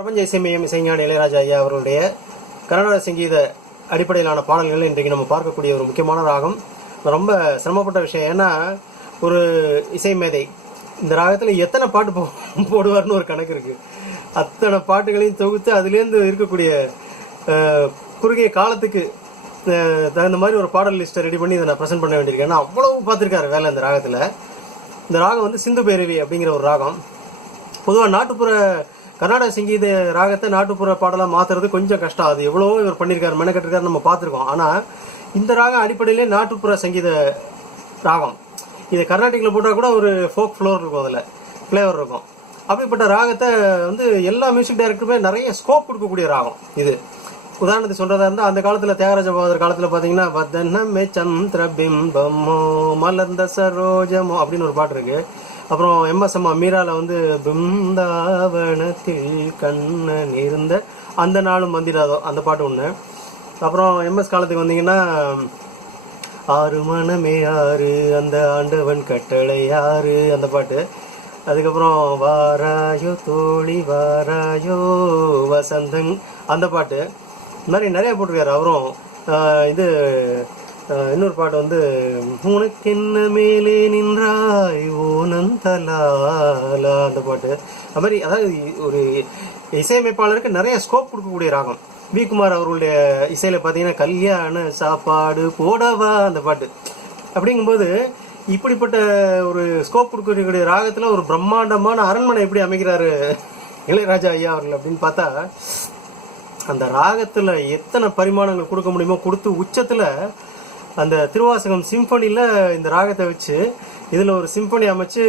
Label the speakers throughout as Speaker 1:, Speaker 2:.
Speaker 1: பிரபஞ்ச இசைமயம் இசைஞான இளையராஜா ஐயா அவர்களுடைய கர்நாடக சங்கீத அடிப்படையிலான பாடல்கள் இன்றைக்கு நம்ம பார்க்கக்கூடிய ஒரு முக்கியமான ராகம். ரொம்ப சிரமப்பட்ட விஷயம். ஏன்னா ஒரு இசை மேதை இந்த ராகத்தில் எத்தனை பாட்டு போ போடுவார்னு ஒரு கணக்கு இருக்குது அத்தனை பாட்டுகளையும் தொகுத்து அதுலேருந்து இருக்கக்கூடிய குறுகிய காலத்துக்கு தகுந்த மாதிரி ஒரு பாடல் லிஸ்ட்டை ரெடி பண்ணி இதை நான் ப்ரெசென்ட் பண்ண வேண்டியிருக்கேன் ஏன்னா அவ்வளவு பார்த்துருக்காரு வேலை இந்த ராகத்தில். இந்த ராகம் வந்து சிந்து பேரவி அப்படிங்கிற ஒரு ராகம். பொதுவாக நாட்டுப்புற கர்நாடக சங்கீத ராகத்தை நாட்டுப்புற பாடலாக மாற்றுறது கொஞ்சம் கஷ்டம். அது எவ்வளோ இவர் பண்ணியிருக்காரு மெனக்கட்டிருக்காரு நம்ம பார்த்துருக்கோம். ஆனால் இந்த ராகம் அடிப்படையிலே நாட்டுப்புற சங்கீத ராகம். இது கர்நாடகில் போட்டால் கூட ஒரு ஃபோக் ஃப்ளோர் இருக்கும் அதில் ஃப்ளேவர் இருக்கும். அப்படிப்பட்ட ராகத்தை வந்து எல்லா மியூசிக் டைரக்டருமே நிறைய ஸ்கோப் கொடுக்கக்கூடிய ராகம் இது. உதாரணத்துக்கு சொல்கிறதா இருந்தால் அந்த காலத்தில் தியாகராஜ பகதர் காலத்தில் பார்த்தீங்கன்னா வதனமே சந்திர பிம்பமோ மலர்ந்த சரோஜமோ அப்படின்னு ஒரு பாட்டு இருக்குது அப்புறம் எம்எஸ் அம்மா வந்து பிருந்தாவனத்தில் கண்ணன் இருந்த அந்த நாளும் வந்திடாதோ அந்த பாட்டு ஒன்று அப்புறம் எம்எஸ் காலத்துக்கு வந்தீங்கன்னா ஆறு மனமே ஆறு அந்த ஆண்டவன் கட்டளை ஆறு அந்த பாட்டு. அதுக்கப்புறம் வாராயோ தோழி வாராயோ வசந்தன் அந்த பாட்டு. இந்த மாதிரி நிறைய போட்டிருக்காரு. அவரும் இது இன்னொரு பாட்டு வந்து உனக்கென்ன மேலே நின்றாய் ஓனந்தலாலா அந்த பாட்டு. அது மாதிரி அதாவது ஒரு இசையமைப்பாளருக்கு நிறைய ஸ்கோப் கொடுக்கக்கூடிய ராகம். வி. குமார் அவர்களுடைய இசையில் பார்த்தீங்கன்னா கல்யாண சாப்பாடு போடவா அந்த பாட்டு. அப்படிங்கும்போது இப்படிப்பட்ட ஒரு ஸ்கோப் கொடுக்கக்கூடிய ராகத்தில் ஒரு பிரம்மாண்டமான அரண்மனை எப்படி அமைக்கிறாரு இளையராஜா ஐயா அவர்கள் அப்படின்னு பார்த்தா அந்த ராகத்தில் எத்தனை பரிமாணங்கள் கொடுக்க முடியுமோ கொடுத்து உச்சத்தில் அந்த திருவாசகம் சிம்பனியில் இந்த ராகத்தை வச்சு இதில் ஒரு சிம்பனி அமைச்சு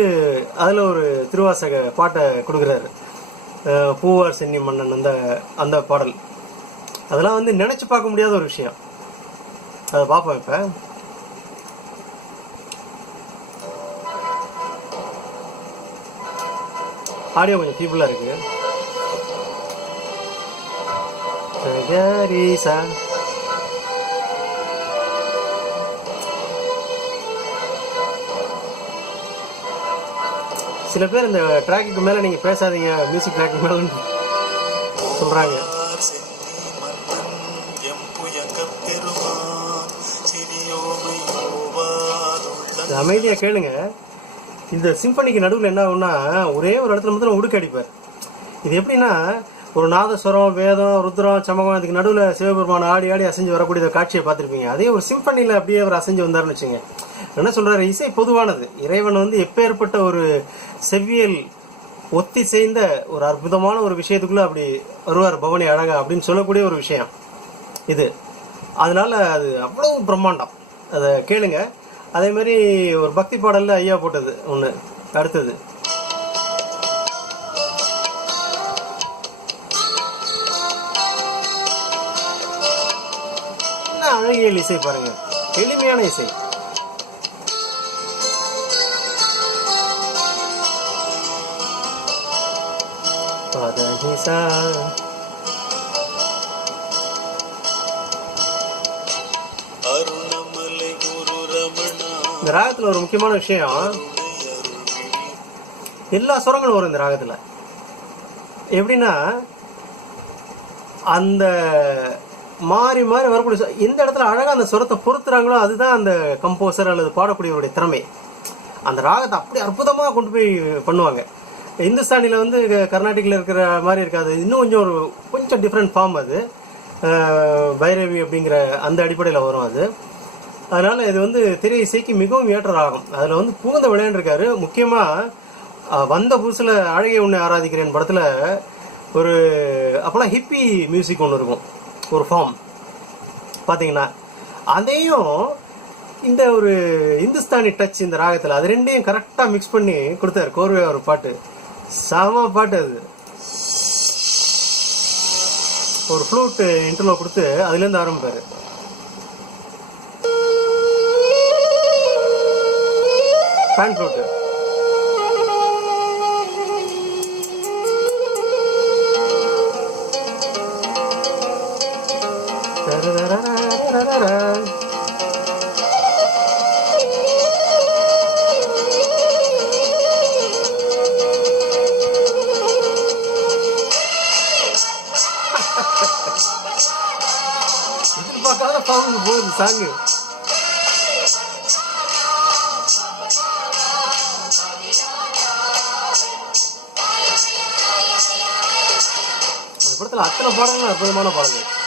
Speaker 1: அதில் ஒரு திருவாசக பாட்டை கொடுக்குறாரு. பூவார் சென்னி மன்னன் அந்த அந்த பாடல். அதெல்லாம் வந்து நினச்சி பார்க்க முடியாத ஒரு விஷயம். அதை பார்ப்போம் இப்போ. ஆடியோ கொஞ்சம் ஃபீபிளா இருக்கு. சார் சில பேர் இந்த ட்ராக்குக்கு மேலே நீங்கள் பேசாதீங்க மியூசிக் ட்ராக்கு மேலே சொல்கிறாங்க அமைதியாக கேளுங்க. இந்த சிம்பனிக்கு நடுவில் என்ன ஆகும்னா ஒரே ஒரு இடத்துல மட்டும் உடுக்க அடிப்பார். இது எப்படின்னா ஒரு நாதஸ்வரம் வேதம் ருத்ரம் சமகம் இதுக்கு நடுவில் சிவபெருமான் ஆடி ஆடி அசைஞ்சு வரக்கூடிய காட்சியை பார்த்துருப்பீங்க. அதே ஒரு சிம்பனியில் அப்படியே அவர் அசைஞ்சு வந்தார்னு வச்சுங்க என்ன சொல்கிறாரு இசை பொதுவானது. இறைவன் வந்து எப்பேற்பட்ட ஒரு செவ்வியல் ஒத்திசைந்த ஒரு அற்புதமான ஒரு விஷயத்துக்குள்ளே அப்படி வருவார் பவனி அழகா அப்படின்னு சொல்லக்கூடிய ஒரு விஷயம். இது. அதனால் அது அவ்வளோ பிரம்மாண்டம். அதை கேளுங்க. அதே மாதிரி ஒரு பக்தி பாடலில் ஐயா போட்டது ஒன்று அடுத்தது. என்ன அழகியல் இசை பாருங்க. எளிமையான இசை.
Speaker 2: ரமணா.
Speaker 1: இந்த ராகத்துல ஒரு முக்கியமான விஷயம். எல்லா சுரங்களும் வரும் இந்த ராகத்துல. எப்படின்னா அந்த மாறி மாறி வரக்கூடிய எந்த இடத்துல அழகா அந்த சுரத்தை பொருத்துறாங்களோ அதுதான் அந்த கம்போசர் அல்லது பாடக்கூடியவருடைய திறமை. அந்த ராகத்தை அப்படி அற்புதமா கொண்டு போய் பண்ணுவாங்க. இந்துஸ்தானியில் வந்து க- இருக்கிற மாதிரி இருக்காது. இன்னும் கொஞ்சம் ஒரு கொஞ்சம் டிஃப்ரெண்ட் ஃபார்ம் அது. பைரவி அப்படிங்கிற அந்த அடிப்படையில் வரும் அது. அதனால் இது வந்து திரை இசைக்கு மிகவும் ஏற்ற ராகம் அதில் வந்து புகுந்த விளையாண்டுருக்காரு. முக்கியமாக வந்த புதுசில் அழகை உன்னை ஆராதிக்கிறேன் படத்தில் ஒரு அப்போலாம் ஹிப்பி மியூசிக் ஒன்று இருக்கும். ஒரு ஃபார்ம் பார்த்தீங்கன்னா அதையும் இந்த ஒரு இந்துஸ்தானி டச் இந்த ராகத்தில் அது ரெண்டையும் கரெக்டாக மிக்ஸ் பண்ணி கொடுத்தாரு. கோர்வே ஒரு பாட்டு. செம பாட்டு அது. ஒரு ஃப்ளூட் இன்டர்லோ கொடுத்து அதுல இருந்து ஆரம்பிப்பாரு. ஃப்ளூட்டு போகுது சாங்கு படத்துல அத்தனை பாடங்களும் அற்புதமான பாடல்கள்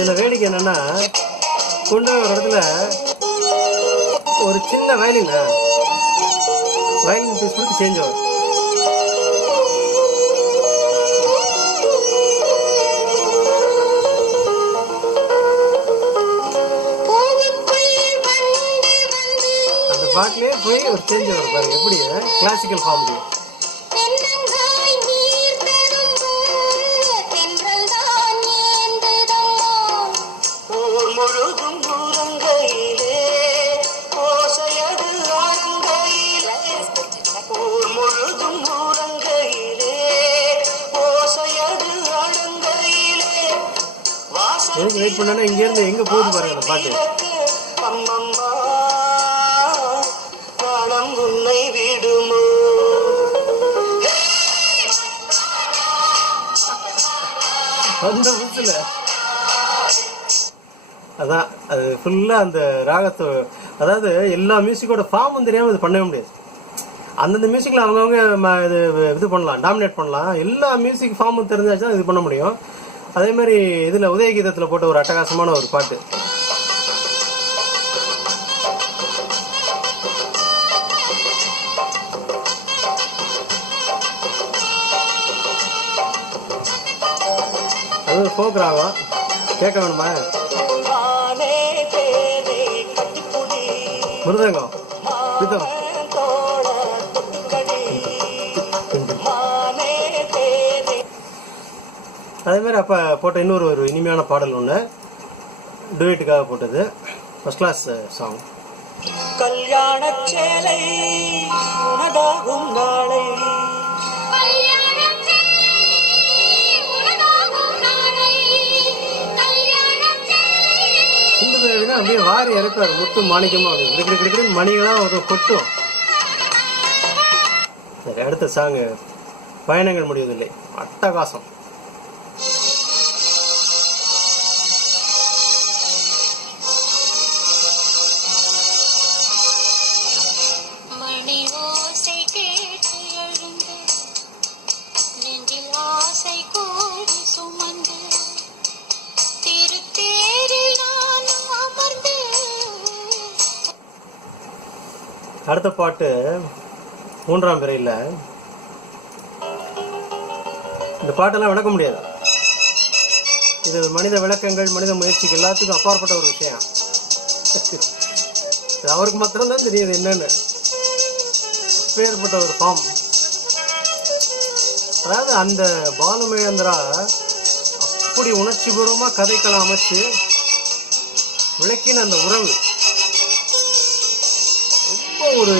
Speaker 1: இதில் வேடிக்கை என்னென்னா கொண்டு ஒரு இடத்துல ஒரு சின்ன வயலின் வயலின் பீஸ் கொடுத்து செஞ்சோம் அந்த பாட்டிலே போய் ஒரு சேஞ்ச் வரும் பாருங்க. எப்படி கிளாசிக்கல்
Speaker 2: ஃபார்ம்லேயே வாசல்
Speaker 1: இங்கேருந்து எங்கே பண்ணனா இங்க இருந்து எங்க போகுது பாருங்க அந்த பாட்டு?
Speaker 2: உன்னை விடுமோ
Speaker 1: அந்த அதான் அது ஃபுல்லாக அந்த ராகத்தை அதாவது எல்லா மியூசிக்கோட ஃபார்மும் தெரியாமல் இது பண்ணவே முடியாது. அந்தந்த மியூசிக்கில் அவங்கவுங்க ம- இது இது பண்ணலாம் டாமினேட் பண்ணலாம். எல்லா மியூசிக் ஃபார்மும் தெரிஞ்சாச்சு தான் இது பண்ண முடியும். அதே மாதிரி இதுல உதயகீதத்துல போட்ட ஒரு அட்டகாசமான ஒரு பாட்டு. அது ஒரு ஃபோக் ராகம் கேட்க வேணுமா?
Speaker 2: கட்டிப்புடி.
Speaker 1: மிருதங்கம். அதே மாதிரி அப்போ போட்ட இன்னொரு ஒரு இனிமையான பாடல் ஒன்று டூயட்டுக்காக போட்டது. ஃபர்ஸ்ட் கிளாஸ் சாங்
Speaker 2: கல்யாண சேலை உனதாகும் நாளை.
Speaker 1: அப்படியே வாரி இறக்குவார். முத்து மாணிக்கமா அப்படி. கிடு கிடு கிடு மணிகளாக ஒரு கொட்டும். சரி அடுத்த சாங்கு பயணங்கள் முடிவதில்லை. அட்டகாசம். அடுத்த பாட்டு மூன்றாம் பிறையில். இந்த பாட்டெல்லாம் விளக்க முடியாது. இது மனித விளக்கங்கள் மனித முயற்சிக்கு எல்லாத்துக்கும் அப்பாற்பட்ட ஒரு விஷயம். அவருக்கு மாத்திரம்தான் தெரியுது என்னன்னு. அப்பேற்பட்ட ஒரு ஃபார்ம் அதாவது அந்த பாலுமகேந்திரா அப்படி உணர்ச்சிபூர்வமாக கதைக்களம் அமைச்சு விளக்கின அந்த உறவு. ஒரு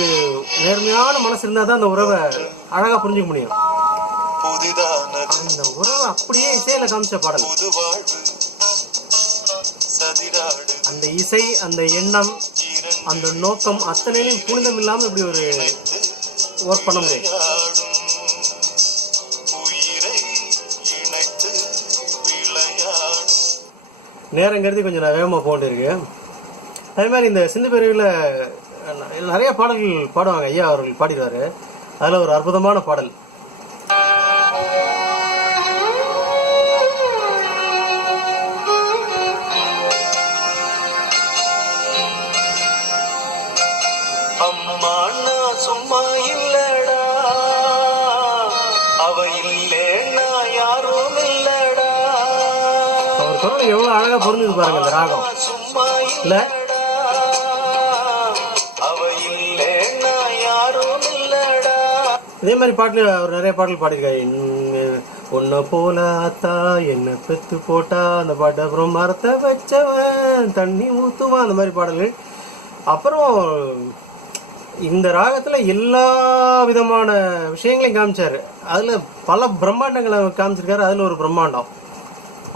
Speaker 1: நேர்மையான மனசு இருந்தால் தான் அந்த உறவை அழகாக புரிஞ்சுக்க முடியும். அந்த உறவை அப்படியே இசையில காமிச்ச பாடல். அந்த இசை அந்த எண்ணம் அந்த நோக்கம் அத்தனையிலும் புனிதம் இல்லாமல் இப்படி ஒரு ஒர்க் பண்ண
Speaker 2: விளையாடும்.
Speaker 1: நேரம் கருதி கொஞ்சம் நான் வேகமாக போக இருக்கு அதே மாதிரி இந்த சிந்து பிரிவில் நிறைய பாடல்கள் பாடுவாங்க ஐயா அவர்கள் பாடிடுவார். அதில் ஒரு அற்புதமான பாடல்.
Speaker 2: சும்மா இல்லடா. அவ இல்லேன்னா யாரும் இல்லடா.
Speaker 1: அவர் குரல் எவ்வளோ அழகாக பொருந்தது பாருங்க இந்த ராகம். இல்ல? இதே மாதிரி பாட்டில் அவர் நிறைய பாடல் பாடியிருக்காரு. உன்னை போல ஆத்தா என்ன பெத்து போட்டா அந்த பாட்டு அப்புறம் மரத்தை வச்சவன் தண்ணி ஊத்துவான் அந்த மாதிரி பாடல்கள். அப்புறம் இந்த ராகத்துல எல்லா விதமான விஷயங்களையும் காமிச்சாரு. அதுல பல பிரம்மாண்டங்களை காமிச்சிருக்காரு. அதுல ஒரு பிரம்மாண்டம்.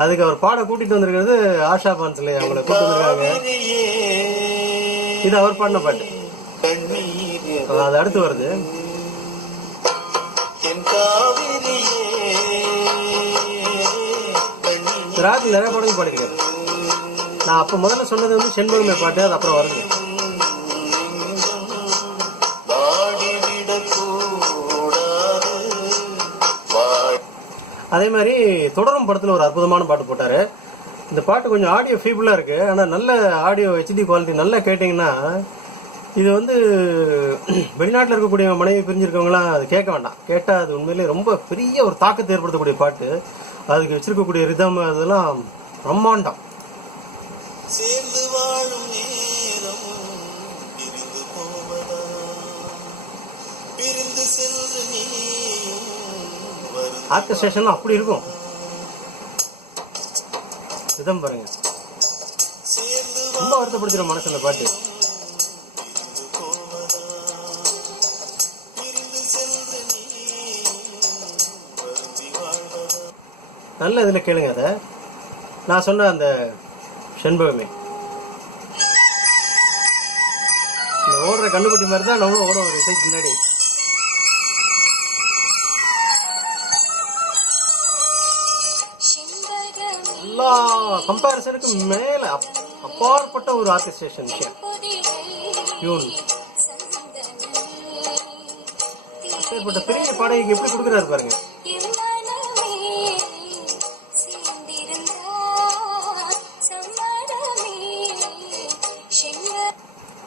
Speaker 1: அதுக்கு அவர் பாட கூட்டிட்டு வந்திருக்கிறது ஆஷா பான்ஸ்லே அவங்கள வந்திருக்காங்க.
Speaker 2: காவிரியே
Speaker 1: இது அவர் பாடின பாட்டு. அது அடுத்து வருது. ராகத்தில் நிறைய பாடல்கள் பாடிருக்காரு நான் அப்போ முதல்ல சொன்னது வந்து செண்பகமே பாட்டு அது அப்புறம் வருது. அதே மாதிரி தொடரும் படத்தில் ஒரு அற்புதமான பாட்டு போட்டார். இந்த பாட்டு கொஞ்சம் ஆடியோ ஃபீபிளாக இருக்குது ஆனால் நல்ல ஆடியோ ஹெச்டி குவாலிட்டி நல்லா கேட்டிங்கன்னா இது வந்து வெளிநாட்டில் இருக்கக்கூடிய மனைவி பிரிஞ்சிருக்கவங்களாம் அது கேட்க வேண்டாம். கேட்டால் அது உண்மையிலே ரொம்ப பெரிய ஒரு தாக்கத்தை ஏற்படுத்தக்கூடிய பாட்டு. அதுக்கு வச்சிருக்கக்கூடிய ரிதம் அதெல்லாம் பிரம்மாண்டம்.
Speaker 2: சேர்ந்து வாழும் நேரம் பிரிந்து போவதா? பிரிந்து சென்று
Speaker 1: ஆர்கஸ்ட்ரேஷன் அப்படி இருக்கும். ரிதம் பாருங்க. ரொம்ப வருத்தப்படுத்துகிற மனசு அந்த பாட்டு. நல்ல இதில் கேளுங்க அதை. நான் சொன்ன அந்த செண்பகமே. இந்த ஓடுற கண்ணுக்குட்டி மாதிரி தான் நம்மளும் ஓடும் ஒரு இசைக்கு முன்னாடி. எல்லா கம்பேரிசனுக்கும் மேலே அப் அப்பாற்பட்ட ஒரு ஆர்கஸ்ட்ரேஷன் விஷயம். டியூன் ஏற்பட்ட பெரிய பாடகைக்கு எப்படி கொடுக்குறாரு பாருங்க.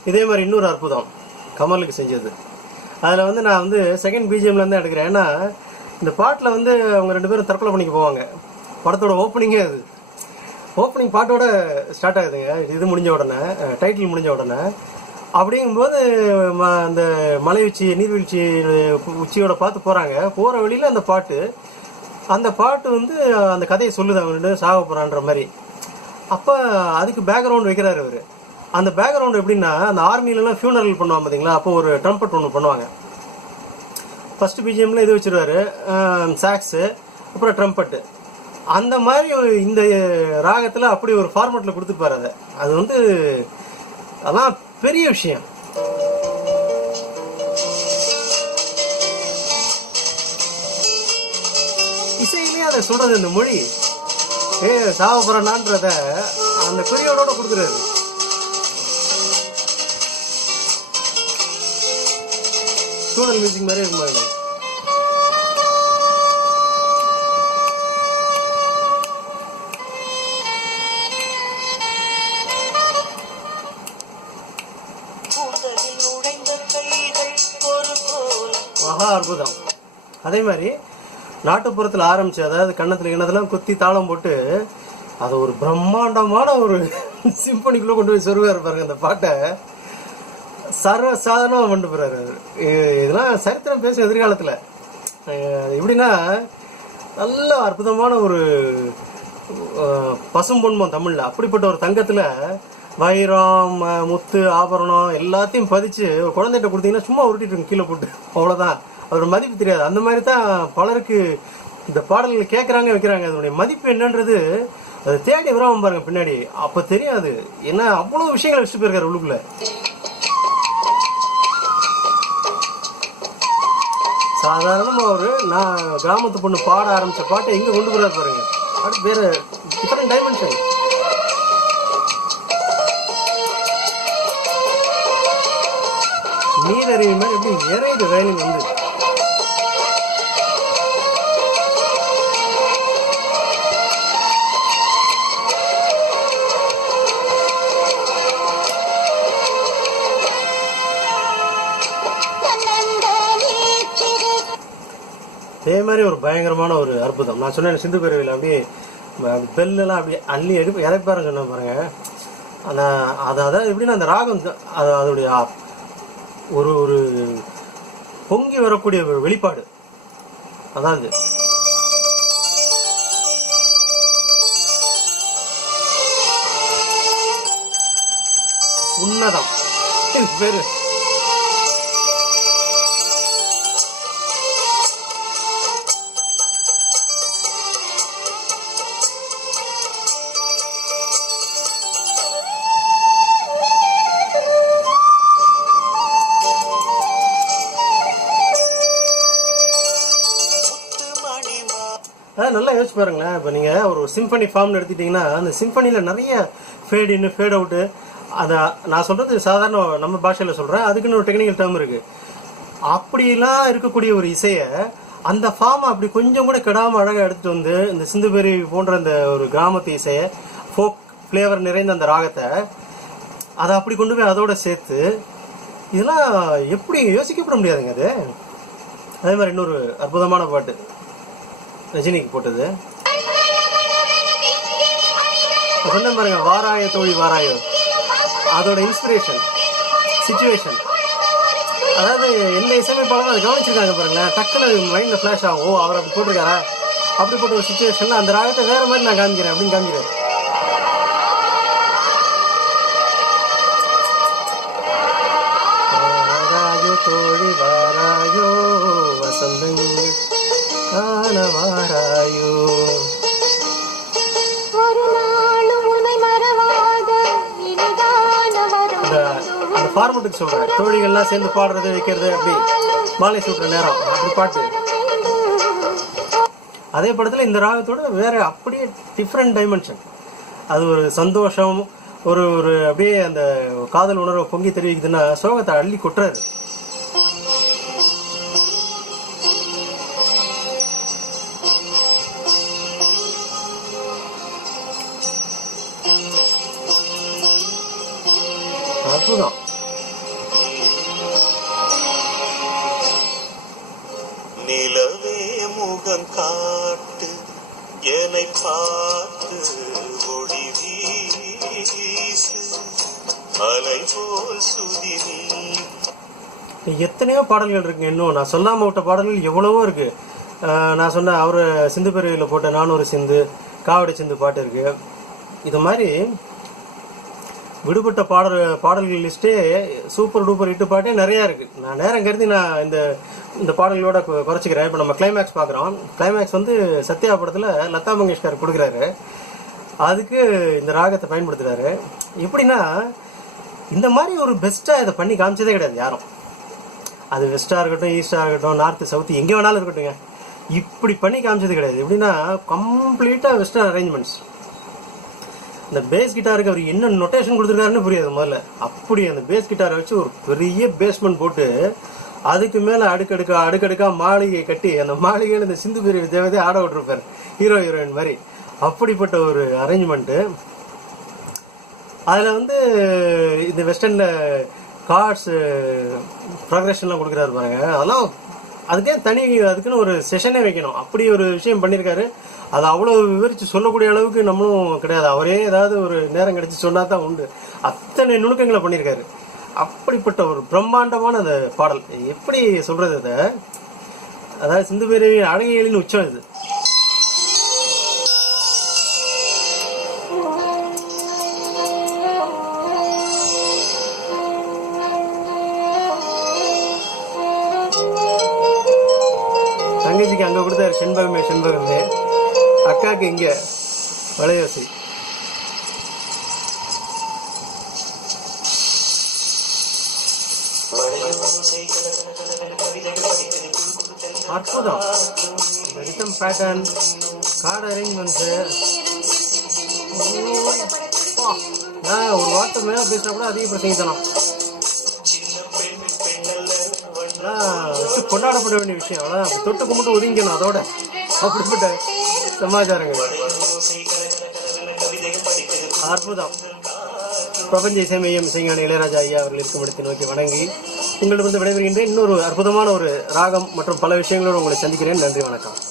Speaker 1: இதே மாதிரி இன்னொரு அற்புதம் கமலுக்கு செஞ்சது. அதில் வந்து நான் வந்து செகண்ட் பிஜிஎம்லேருந்து எடுக்கிறேன். ஏன்னா இந்த பாட்டில் வந்து அவங்க ரெண்டு பேரும் தற்கொலை பண்ணிக்க போவாங்க. படத்தோட ஓப்பனிங்கே அது. ஓப்பனிங் பாட்டோட ஸ்டார்ட் ஆகுதுங்க. இது முடிஞ்ச உடனே டைட்டில் முடிஞ்ச உடனே. அப்படிங்கும்போது ம அந்த மலை உச்சி நீர்வீழ்ச்சி உச்சியோட பார்த்து போகிறாங்க போகிற வழியில் அந்த பாட்டு அந்த பாட்டு வந்து அந்த கதையை சொல்லுது அவங்க ரெண்டு சாக போகிறான்ற மாதிரி. அப்போ அதுக்கு பேக்ரவுண்ட் வைக்கிறாரு அவர். அந்த பேக்ரவுண்ட் எப்படின்னா அந்த ஆர்மிலலாம் ஃபியூனரல் பண்ணுவாங்க பார்த்தீங்களா அப்போ ஒரு ட்ரம்பட் ஒன்று பண்ணுவாங்க. ஃபஸ்ட்டு பிஜிஎம்ல இது வச்சிருவாரு. சாக்ஸு அப்புறம் ட்ரம்பட்டு அந்த மாதிரி இந்த ராகத்தில் அப்படி ஒரு ஃபார்மேட்டில் கொடுத்துருப்பாரு அதை. அது வந்து அதான் பெரிய விஷயம். இசையிலேயே அதை சொல்கிறது இந்த மொழி. ஏ சாவ அந்த குறியோட கொடுக்குறாரு சூழல் மியூசிக் மாதிரி இருக்கும்
Speaker 2: போல.
Speaker 1: மகா அற்புதம். அதே மாதிரி நாட்டுப்புறத்தில் ஆரம்பிச்சு அதாவது கன்னத்தில் கிண்ணத்தெல்லாம் குத்தி தாளம் போட்டு அதை ஒரு பிரம்மாண்டமான ஒரு சிம்பனிக்குள்ளே கொண்டு போய் சொருவார் பாருங்க அந்த பாட்டை. சர்வ சாதாரணமாக கொண்டு போகிறாரு இதெல்லாம் சரித்திரம் பேசும் எதிர்காலத்தில். எப்படின்னா நல்ல அற்புதமான ஒரு பசும்பொன்மம் தமிழில். அப்படிப்பட்ட ஒரு தங்கத்தில் வைரம் முத்து ஆபரணம் எல்லாத்தையும் பதிச்சு ஒரு குழந்தைகிட்ட கொடுத்தீங்கன்னா சும்மா உருட்டிட்டு இருக்கும் கீழே போட்டு. அவ்வளோதான் அதோட மதிப்பு தெரியாது. அந்த மாதிரி தான் பலருக்கு இந்த பாடல்கள் கேட்குறாங்க வைக்கிறாங்க. அதனுடைய மதிப்பு என்னன்றது அதை தேடி வராம பாருங்க பின்னாடி. அப்போ தெரியாது. ஏன்னா அவ்வளோ விஷயங்கள் வச்சுட்டு போயிருக்காரு உள்ளுக்குள்ள. சாதாரணமாக ஒரு நான் கிராமத்து பொண்ணு பாட ஆரம்பித்த பாட்டை எங்கே கொண்டு போறாரு பாருங்க. அது வேறு டிஃப்ரெண்ட் டைமென்ஷன் நீரறிவு மாதிரி எப்படி இறையுது வேலையில் வந்து? மாதிரி ஒரு பயங்கரமான ஒரு அற்புதம். நான் சொன்னேன் சிந்து பேரவையில் அப்படியே அந்த பெல்லெல்லாம் அப்படியே அள்ளி எடுப்பு இறைப்பாருன்னு சொன்னேன் பாருங்க. ஆனால் அது அதாவது எப்படின்னா அந்த ராகம் அது அதோடைய ஒரு ஒரு பொங்கி வரக்கூடிய ஒரு வெளிப்பாடு. அதான் இது உன்னதம். பேர் பேரு நல்லா யோசிச்சு பாருங்களேன். இப்போ நீங்கள் ஒரு சிம்பனி ஃபார்ம்னு எடுத்துக்கிட்டிங்கன்னா அந்த சிம்பனியில் நிறைய ஃபேட் இன் ஃபேட் அவுட்டு அதை நான் சொல்கிறது சாதாரண நம்ம பாஷையில் சொல்கிறேன் அதுக்குன்னு ஒரு டெக்னிக்கல் டேர்ம் இருக்குது அப்படிலாம் இருக்கக்கூடிய ஒரு இசையை அந்த ஃபார்மை அப்படி கொஞ்சம் கூட கெடாமல் அழகாக எடுத்துகிட்டு வந்து இந்த சிந்துபெரி போன்ற அந்த ஒரு கிராமத்து இசையை ஃபோக் ஃப்ளேவர் நிறைந்த அந்த ராகத்தை அதை அப்படி கொண்டு போய் அதோடு சேர்த்து இதெல்லாம் எப்படி யோசிக்கப்பட முடியாதுங்க அது. அதே மாதிரி இன்னொரு அற்புதமான பாட்டு. ரஜினிக்கு போட்டது. சொன்ன பாருங்க வாராய தோழி வாராயோ. அதோட இன்ஸ்பிரேஷன் சுச்சுவேஷன் அதாவது எந்த இசையமைப்பாளரும் அதை கவனிச்சிருக்காங்க பாருங்களேன் டக்குன்னு மைண்டில் ஃப்ளாஷ் ஆகும் ஓ அவர் அப்படி போட்டிருக்காரா? அப்படிப்பட்ட ஒரு சுச்சுவேஷனில் அந்த ராகத்தை வேறு மாதிரி நான் காமிக்கிறேன் அப்படின்னு காமிக்கிறேன் தோழி வாராயோ வசந்தங்கள் காண வாராயோ
Speaker 3: ஒரு நாளும் உன்னை மறவாத இனிதான வரம்
Speaker 1: அந்த அந்த ஃபார்மெட்டுக்கு சொல்கிறேன் தோழிகள்லாம் சேர்ந்து பாடுறது வைக்கிறது அப்படி. மாலை சூட்டுற நேரம். அப்படி பாட்டு. அதே படத்தில் இந்த ராகத்தோட வேற அப்படியே டிஃப்ரெண்ட் டைமென்ஷன் அது ஒரு சந்தோஷம் ஒரு ஒரு அப்படியே அந்த காதல் உணர்வை பொங்கி தெரிவிக்குதுன்னா சோகத்தை அள்ளி கொட்டுறாரு.
Speaker 2: பார்த்து ஒளி வீசு அலை போல் சுதி
Speaker 1: எத்தனையோ பாடல்கள் இருக்குங்க இன்னும். நான் சொல்லாமல் விட்ட பாடல்கள் எவ்வளவோ இருக்குது நான் சொன்ன அவர் சிந்து பிரிவில் போட்ட நானூறு சிந்து காவடி சிந்து பாட்டு இருக்குது இது மாதிரி விடுபட்ட பாடல் பாடல்கள் லிஸ்ட்டே சூப்பர் டூப்பர் இட்டு பாட்டே நிறையா இருக்குது நான் நேரம் கருதி நான் இந்த இந்த பாடல்களோட குறைச்சிக்கிறேன். இப்போ நம்ம கிளைமேக்ஸ் பார்க்குறோம். கிளைமேக்ஸ் வந்து சத்யா படத்தில் லதா மங்கேஷ்கர் கொடுக்குறாரு. அதுக்கு இந்த ராகத்தை பயன்படுத்துகிறாரு எப்படின்னா இந்த மாதிரி ஒரு பெஸ்ட்டாக இதை பண்ணி காமிச்சதே கிடையாது யாரும். அது வெஸ்ட்டாக இருக்கட்டும் ஈஸ்டாக இருக்கட்டும் நார்த்து சவுத்து எங்கே வேணாலும் இருக்கட்டுங்க இப்படி பண்ணி காமிச்சது கிடையாது. எப்படின்னா கம்ப்ளீட்டாக வெஸ்டர்ன் அரேஞ்ச்மெண்ட்ஸ் இந்த பேஸ் கிட்டாருக்கு அவர் என்ன நொட்டேஷன் கொடுத்துருக்காருன்னு புரியாது முதல்ல. அப்படி அந்த பேஸ் கிட்டாரை வச்சு ஒரு பெரிய பேஸ்மெண்ட் போட்டு அதுக்கு மேலே அடுக்கடுக்கா அடுக்கடுக்கா மாளிகை கட்டி அந்த மாளிகையில் இந்த சிந்து பெரிய தேவதையை ஆட விட்டுருப்பார். ஹீரோ ஹீரோயின் மாதிரி. அப்படிப்பட்ட ஒரு அரேஞ்ச்மெண்ட்டு அதில் வந்து இந்த வெஸ்டர்னில் கார்ட்ஸ் ப்ரோக்ரஷன்லாம் கொடுக்குறாரு பாருங்க. அதெல்லாம் அதுக்கே தனி அதுக்குன்னு ஒரு செஷனே வைக்கணும். அப்படி ஒரு விஷயம் பண்ணியிருக்காரு. அதை அவ்வளோ விவரித்து சொல்லக்கூடிய அளவுக்கு நம்மளும் கிடையாது. அவரே ஏதாவது ஒரு நேரம் கிடச்சி சொன்னால் தான் உண்டு. அத்தனை நுணுக்கங்களை பண்ணியிருக்காரு. அப்படிப்பட்ட ஒரு பிரம்மாண்டமான அந்த பாடல். எப்படி சொல்கிறது அதை அதாவது சிந்து பேரவியின் அழகியலின் உச்சம் இது. தங்கச்சிக்கு அங்கே கொடுத்தாரு செண்பகமே செண்பகமே. அக்காக்கு இங்கே. வளையோசி அற்புதம். ரிதம் பேட்டர்ன் கார்டு அரேஞ்ச்மெண்ட்ஸு ஒரு வார்த்தை மேலே பேசினா கூட அதிக பிரசங்கித்தனம். அதெல்லாம் வச்சு கொண்டாடப்பட வேண்டிய விஷயம். அதான் தொட்டு கும்பிட்டு ஒதுங்கணும் அதோட. அப்படிப்பட்ட சமாச்சாரங்கள். அற்புதம். பிரபஞ்ச இசைமையம் இசைஞான இளையராஜா ஐயா அவர்கள் இருக்குமிடத்தை நோக்கி வணங்கி உங்களிடம் வந்து விடைபெறுகின்றேன். இன்னொரு அற்புதமான ஒரு ராகம் மற்றும் பல விஷயங்களோடு உங்களை சந்திக்கிறேன். நன்றி வணக்கம்.